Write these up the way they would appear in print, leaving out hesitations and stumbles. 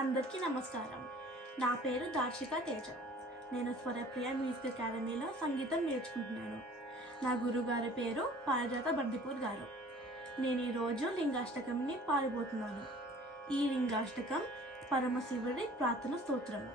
అందరికీ నమస్కారం. నా పేరు దార్శిక తేజ. నేను స్వరప్రియ మ్యూజిక్ అకాడమీలో సంగీతం నేర్చుకుంటున్నాను. నా గురుగారి పేరు పారిజాత బందిపూర్ గారు. నేను ఈరోజు లింగాష్టకంని పాడబోతున్నాను. ఈ లింగాష్టకం పరమశివుడి ప్రార్థన స్తోత్రము.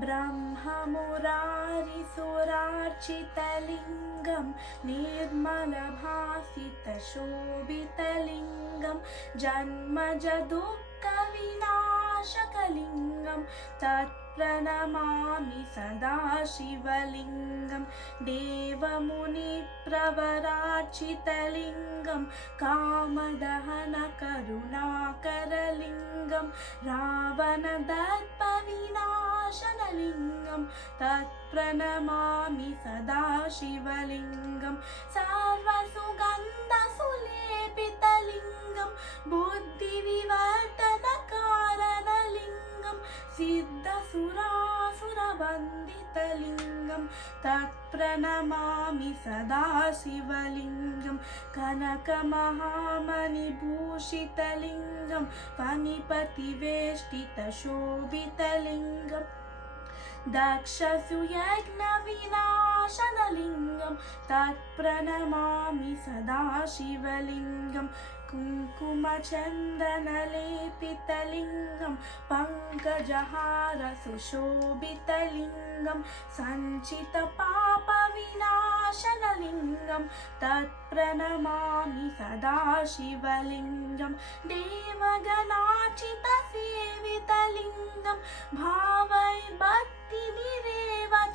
ब्रह्ममुरारिसुरार्चितलिङ्गं निर्मलभासितशोभितलिङ्गं जन्मजदुःखविनाशकलिङ्गं तत्प्रणमामि सदा शिवलिङ्गं देवमुनिप्रवरार्चितलिङ्गं कामदहनकरुणाकरलिङ्गं रावणदर्पविनाशनलिङ्गं तत्प्रणमामि सदा शिवलिङ्गं सर्वसुगन्धसुलेपितलिङ्गं बुद्धिविवर्धनकारणलिङ्गं सिद्धसुरासुरवन्दितलिङ्गं तत्प्रणमामि सदा शिवलिङ्गं कनकमहामणिभूषितलिङ्गं फणिपतिवेष्टितशोभितलिङ्गं दक्षसुयज्ञविनाशनलिङ्गं तत्प्रणमामि सदा शिवलिङ्गं कुङ्कुमचन्दनलेपितलिङ्गं पङ्कजहारसुशोभितलिङ्गं सञ्चितपापविनाशनलिङ्गं तत्प्रणमामि सदा शिवलिङ्गं देवगणार्चितसेवितलिङ्गं भावैर्भक्तिनिरेव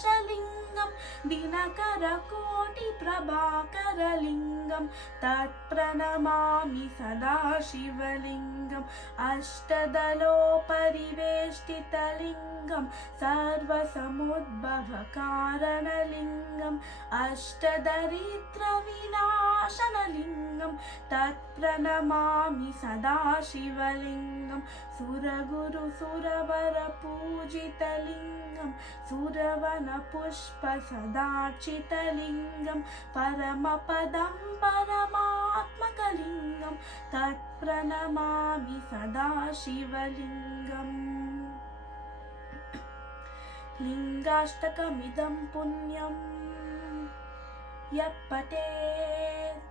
च लिङ्गं दिनकरकोटिप्रभाकरलिङ्गं तत्प्रणमामि सदा शिवलिङ्गम् अष्टदलोपरिवेष्टितलिङ्गं सर्वसमुद्भवकारणलिङ्गम् अष्टदरिद्रविनाशनलिङ्गं तत्प्रणमामि सदा शिवलिङ्गं सुरगुरुसुरवरपूजितलिङ्गं सुरवनपुष्पसदार्चितलिङ्गं परमपदं परमात्मकलिङ्गं तत्प्रणमामि सदा शिवलिङ्गम् लिङ्गाष्टकमिदं पुण्यं यः पठेत्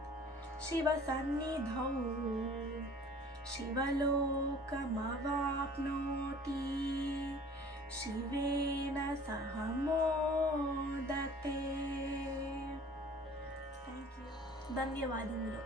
शिवसन्निधौ शिवलोकमवाप्नोति शिवेन सह मोदते. ధన్యవాదములు.